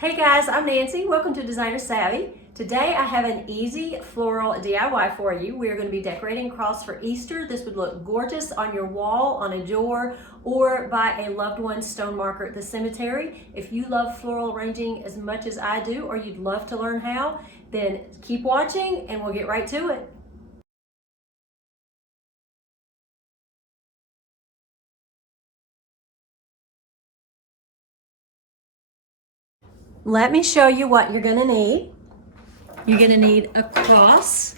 Hey guys, I'm Nancy. Welcome to Designer Savvy. Today I have an easy floral DIY for you. We are going to be decorating a cross for Easter. This would look gorgeous on your wall, on a door, or by a loved one's stone marker at the cemetery. If you love floral arranging as much as I do, or you'd love to learn how, then keep watching and we'll get right to it. Let me show you what you're going to need. You're going to need a cross,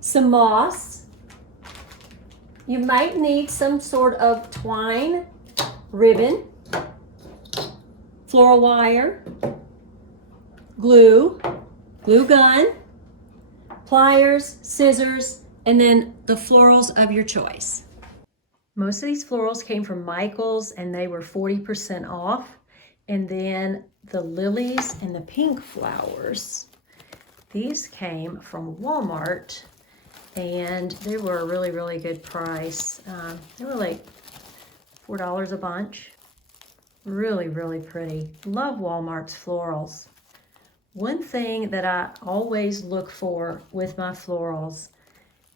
some moss. You might need some sort of twine, ribbon, floral wire, glue gun, pliers, scissors, and then the florals of your choice. Most of these florals came from Michael's and they were 40% off. And then the lilies and the pink flowers, these came from Walmart and they were a really, really good price. They were like $4 a bunch. Really, really pretty. Love Walmart's florals. One thing that I always look for with my florals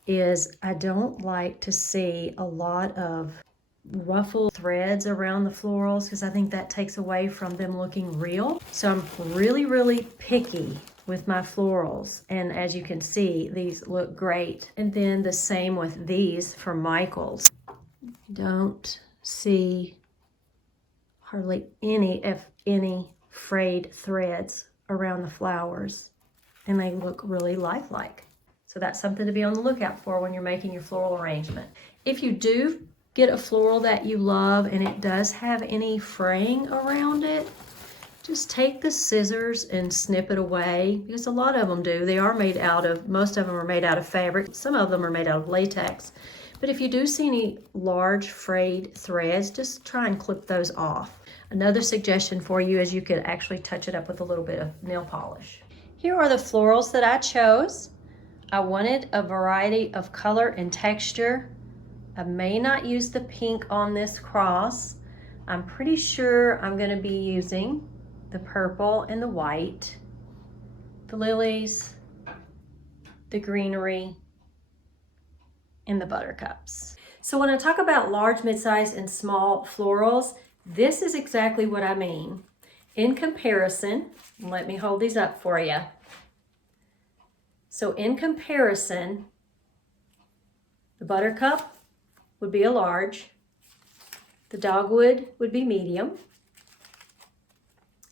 is I don't like to see a lot of ruffled threads around the florals because I think that takes away from them looking real. So I'm really, really picky with my florals, and as you can see, these look great. And then the same with these from Michael's. Don't see hardly any, if any, frayed threads around the flowers, and they look really lifelike. So that's something to be on the lookout for when you're making your floral arrangement. If you do get a floral that you love and it does have any fraying around it, just take the scissors and snip it away, because a lot of them do. They are made out of, most of them are made out of fabric. Some of them are made out of latex. But if you do see any large frayed threads, just try and clip those off. Another suggestion for you is you could actually touch it up with a little bit of nail polish. Here are the florals that I chose. I wanted a variety of color and texture. I may not use the pink on this cross. I'm pretty sure I'm going to be using the purple and the white, the lilies, the greenery, and the buttercups. So when I talk about large, mid-size, and small florals, this is exactly what I mean. In comparison, let me hold these up for you. So in comparison, the buttercup would be a large, the dogwood would be medium,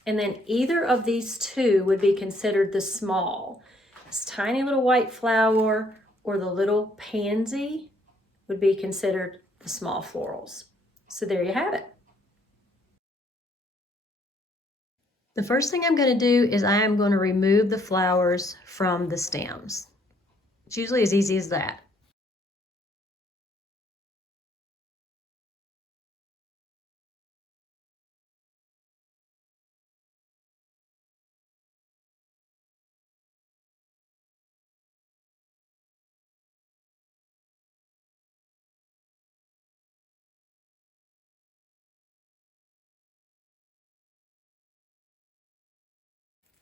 and then either of these two would be considered the small. This tiny little white flower or the little pansy would be considered the small florals. So there you have it. The first thing I'm going to do is I am going to remove the flowers from the stems. It's usually as easy as that.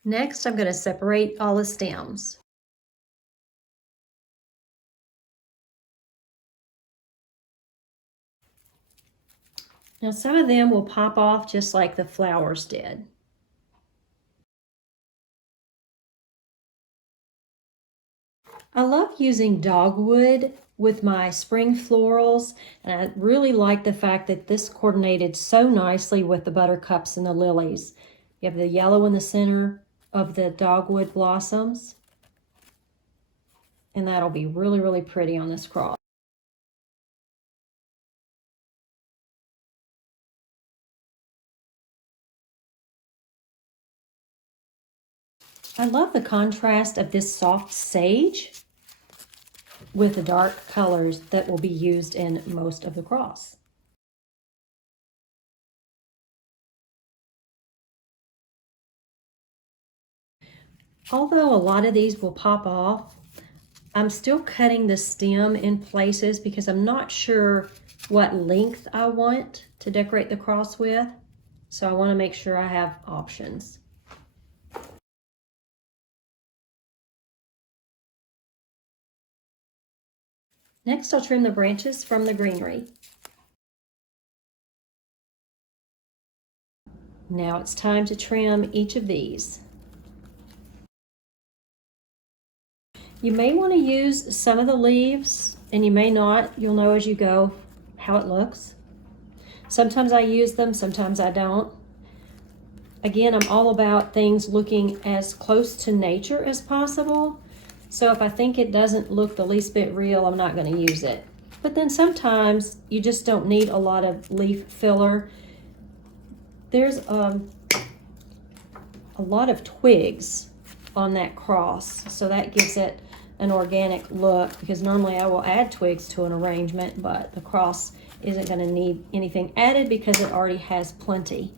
Next, I'm going to separate all the stems. Now some of them will pop off just like the flowers did. I love using dogwood with my spring florals, and I really like the fact that this coordinated so nicely with the buttercups and the lilies. You have the yellow in the center of the dogwood blossoms, and that'll be really, really pretty on this cross. I love the contrast of this soft sage with the dark colors that will be used in most of the cross. Although a lot of these will pop off, I'm still cutting the stem in places because I'm not sure what length I want to decorate the cross with. So I want to make sure I have options. Next, I'll trim the branches from the greenery. Now it's time to trim each of these. You may want to use some of the leaves and you may not. You'll know as you go how it looks. Sometimes I use them, sometimes I don't. Again, I'm all about things looking as close to nature as possible. So if I think it doesn't look the least bit real, I'm not going to use it. But then sometimes you just don't need a lot of leaf filler. There's a lot of twigs on that cross, so that gives it an organic look, because normally I will add twigs to an arrangement, but the cross isn't going to need anything added because it already has plenty.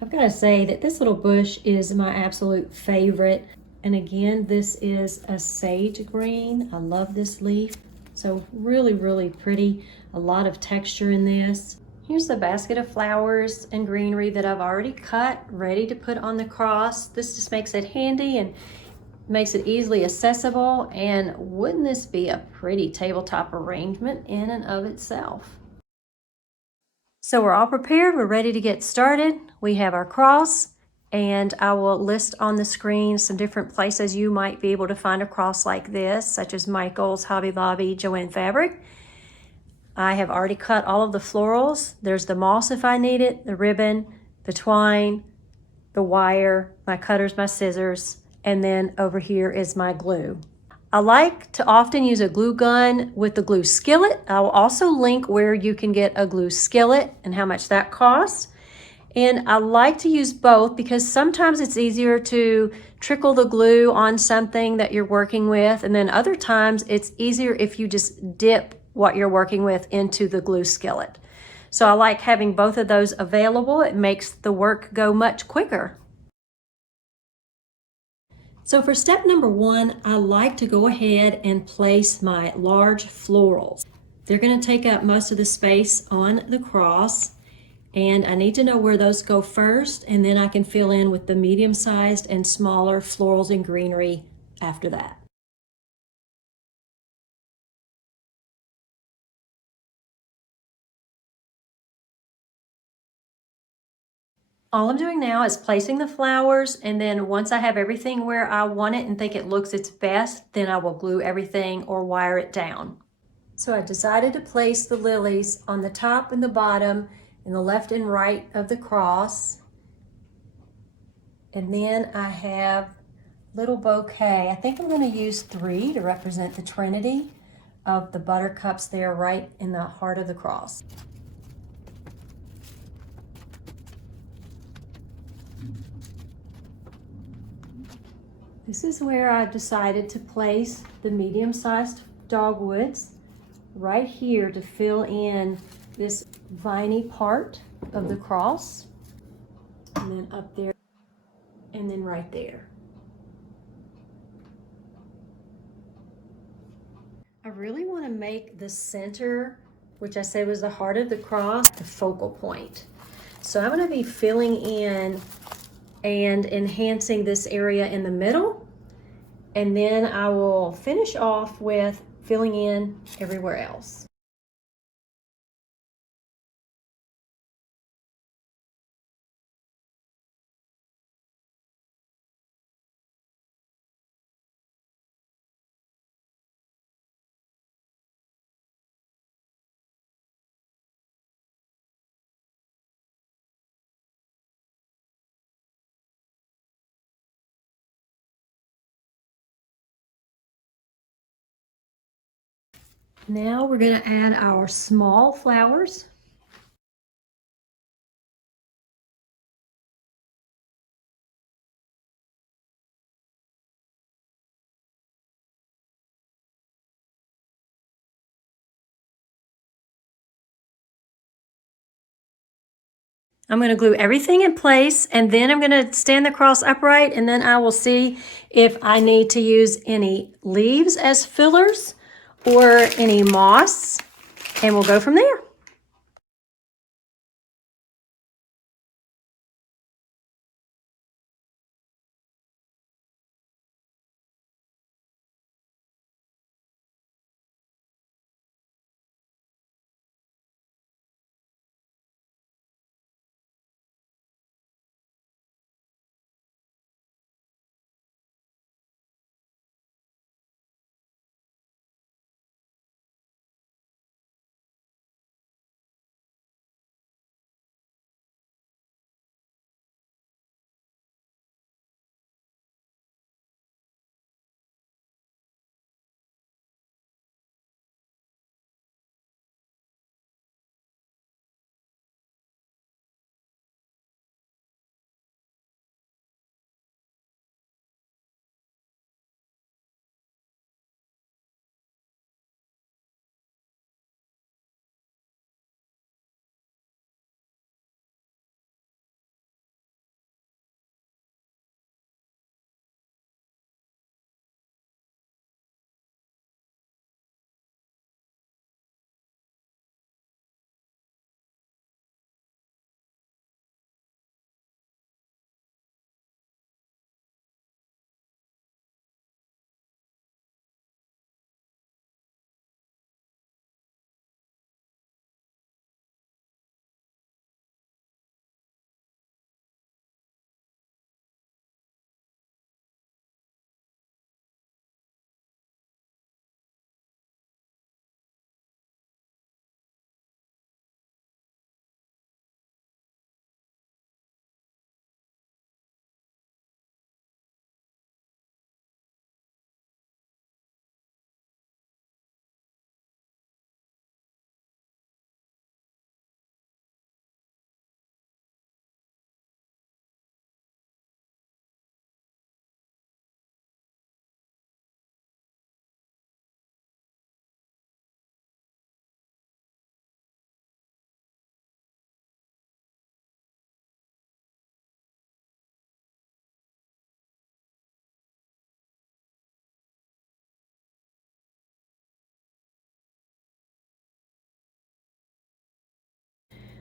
I've got to say that this little bush is my absolute favorite. And again, this is a sage green. I love this leaf. So really, really pretty. A lot of texture in this. Here's the basket of flowers and greenery that I've already cut, ready to put on the cross. This just makes it handy and makes it easily accessible. And wouldn't this be a pretty tabletop arrangement in and of itself? So we're all prepared. We're ready to get started. We have our cross, and I will list on the screen some different places you might be able to find a cross like this, such as Michael's, Hobby Lobby, Joann Fabric. I have already cut all of the florals. There's the moss if I need it, the ribbon, the twine, the wire, my cutters, my scissors, and then over here is my glue. I like to often use a glue gun with the glue skillet. I will also link where you can get a glue skillet and how much that costs. And I like to use both because sometimes it's easier to trickle the glue on something that you're working with, and then other times it's easier if you just dip what you're working with into the glue skillet. So I like having both of those available. It makes the work go much quicker. So for step number one, I like to go ahead and place my large florals. They're going to take up most of the space on the cross, and I need to know where those go first, and then I can fill in with the medium-sized and smaller florals and greenery after that. All I'm doing now is placing the flowers, and then once I have everything where I want it and think it looks its best, then I will glue everything or wire it down. So I decided to place the lilies on the top and the bottom and the left and right of the cross. And then I have little bouquet. I think I'm going to use 3 to represent the Trinity of the buttercups there right in the heart of the cross. This is where I decided to place the medium-sized dogwoods right here to fill in this viney part of the cross, and then up there, and then right there. I really want to make the center, which I said was the heart of the cross, the focal point. So I'm going to be filling in and enhancing this area in the middle, and then I will finish off with filling in everywhere else. Now we're going to add our small flowers. I'm going to glue everything in place, and then I'm going to stand the cross upright, and then I will see if I need to use any leaves as fillers or any moss, and we'll go from there.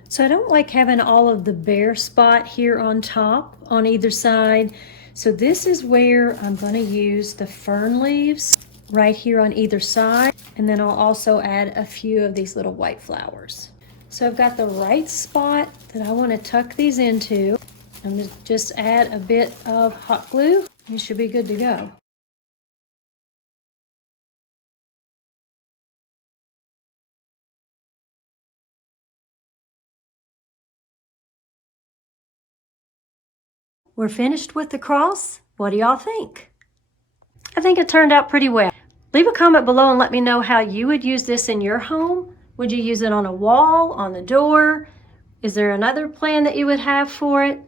So I don't like having all of the bare spot here on top on either side. So this is where I'm going to use the fern leaves right here on either side. And then I'll also add a few of these little white flowers. So I've got the right spot that I want to tuck these into. I'm going to just add a bit of hot glue. You should be good to go. We're finished with the cross. What do y'all think? I think it turned out pretty well. Leave a comment below and let me know how you would use this in your home. Would you use it on a wall, on the door? Is there another plan that you would have for it?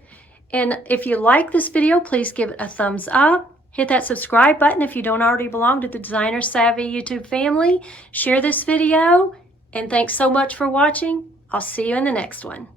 And if you like this video, please give it a thumbs up. Hit that subscribe button if you don't already belong to the Designer Savvy YouTube family. Share this video, and thanks so much for watching. I'll see you in the next one.